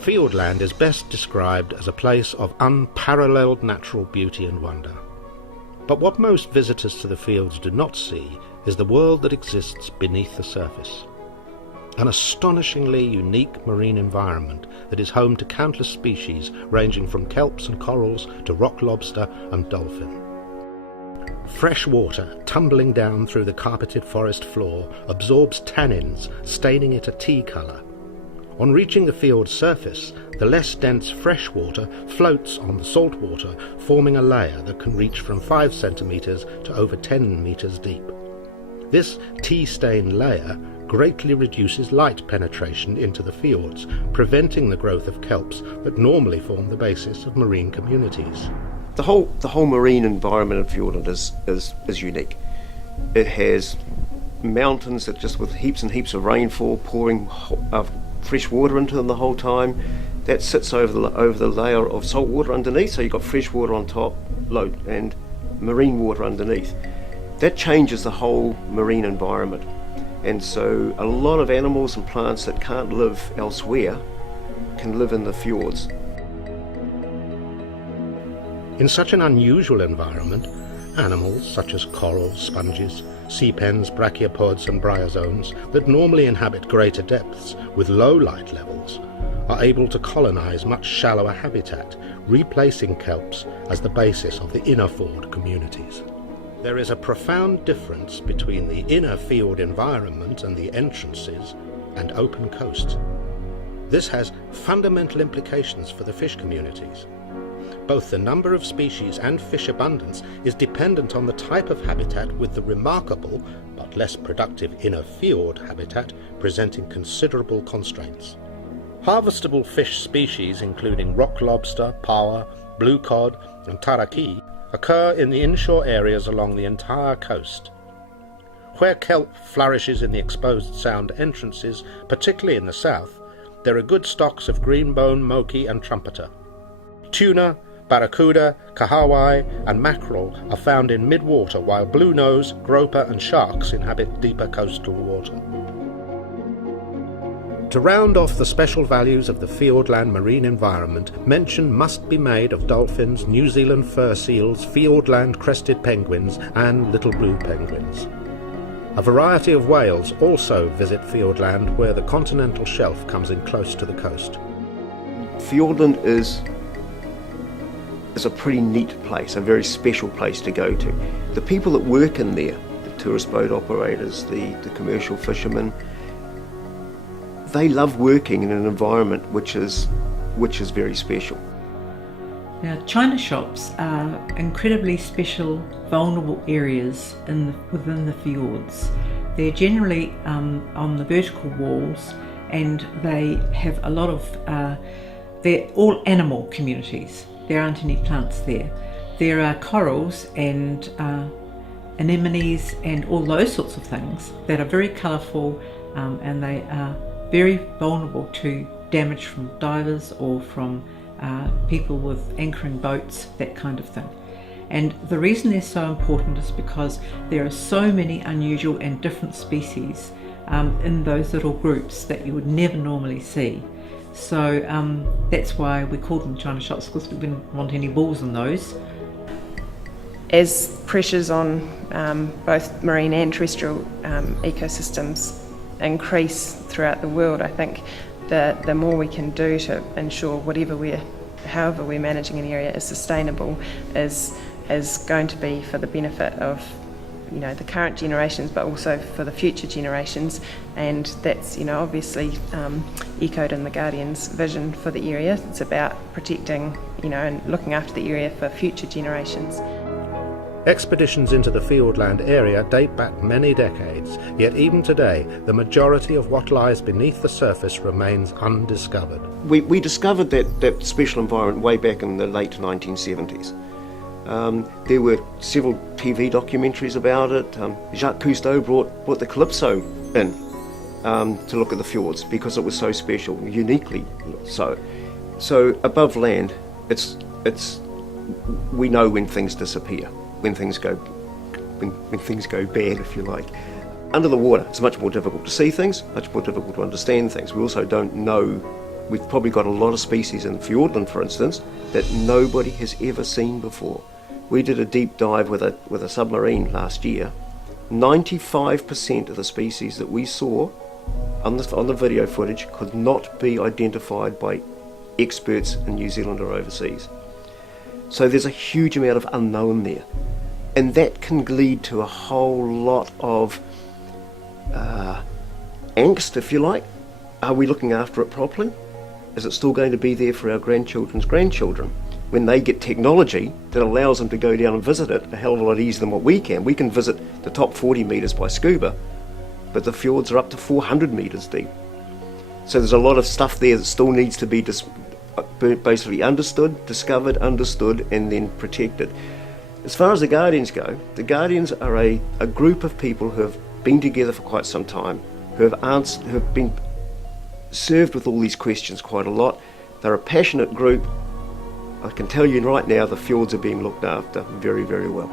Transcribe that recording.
Fiordland is best described as a place of unparalleled natural beauty and wonder. But what most visitors to the fields do not see is the world that exists beneath the surface. An astonishingly unique marine environment that is home to countless species ranging from kelps and corals to rock lobster and dolphin. Fresh water tumbling down through the carpeted forest floor absorbs tannins, staining it a tea colour. On reaching the field's surface, the less dense fresh water floats on the salt water, forming a layer that can reach from 5 centimetres to over 10 metres deep. This tea-stained layer greatly reduces light penetration into the fjords, preventing the growth of kelps that normally form the basis of marine communities. The whole marine environment of Fiordland is unique. It has mountains that just with heaps and heaps of rainfall pouring fresh water into them the whole time. That sits over the layer of salt water underneath, so you've got fresh water on top, and marine water underneath. That changes the whole marine environment. And so a lot of animals and plants that can't live elsewhere can live in the fjords. In such an unusual environment, animals such as corals, sponges, sea pens, brachiopods and bryozoans that normally inhabit greater depths with low light levels are able to colonize much shallower habitat, replacing kelps as the basis of the inner fjord communities. There is a profound difference between the inner fjord environment and the entrances and open coast. This has fundamental implications for the fish communities. Both the number of species and fish abundance is dependent on the type of habitat, with the remarkable but less productive inner fjord habitat presenting considerable constraints. Harvestable fish species including rock lobster, paua, blue cod and taraki occur in the inshore areas along the entire coast. Where kelp flourishes in the exposed sound entrances, particularly in the south, there are good stocks of greenbone, moki and trumpeter. Tuna, barracuda, kahawai and mackerel are found in mid-water, while blue nose, groper and sharks inhabit deeper coastal water. To round off the special values of the Fiordland marine environment, mention must be made of dolphins, New Zealand fur seals, Fiordland crested penguins and little blue penguins. A variety of whales also visit Fiordland, where the continental shelf comes in close to the coast. Fiordland is a pretty neat place, a very special place to go to. The people that work in there, the tourist boat operators, the commercial fishermen, they love working in an environment which is very special. Now, china shops are incredibly special, vulnerable areas within the fjords. They're generally on the vertical walls, and they have a lot of, they're all animal communities. There aren't any plants there. There are corals and anemones and all those sorts of things that are very colourful, and they are very vulnerable to damage from divers or from people with anchoring boats, that kind of thing. And the reason they're so important is because there are so many unusual and different species in those little groups that you would never normally see. So that's why we call them china shops, because we didn't want any balls in those. As pressures on both marine and terrestrial ecosystems increase throughout the world, I think the more we can do to ensure however we're managing an area is sustainable is going to be for the benefit of the current generations, but also for the future generations. And that's obviously echoed in the Guardian's vision for the area. It's about protecting and looking after the area for future generations. Expeditions into the Fiordland area date back many decades, yet even today the majority of what lies beneath the surface remains undiscovered. We discovered that special environment way back in the late 1970s. There were several TV documentaries about it. Jacques Cousteau brought the Calypso in to look at the fjords because it was so special, uniquely so. So above land, we know when things disappear, when things go bad, if you like. Under the water, it's much more difficult to see things, much more difficult to understand things. We also don't know we've probably got a lot of species in Fiordland, for instance, that nobody has ever seen before. We did a deep dive with a submarine last year. 95% of the species that we saw on the video footage could not be identified by experts in New Zealand or overseas. So there's a huge amount of unknown there, and that can lead to a whole lot of angst, if you like. Are we looking after it properly? Is it still going to be there for our grandchildren's grandchildren? When they get technology that allows them to go down and visit it a hell of a lot easier than what we can. We can visit the top 40 metres by scuba, but the fjords are up to 400 metres deep. So there's a lot of stuff there that still needs to be basically understood, discovered, understood, and then protected. As far as the Guardians go, the Guardians are a group of people who have been together for quite some time, who have been served with all these questions quite a lot. They're a passionate group. I can tell you right now the fjords are being looked after very, very well.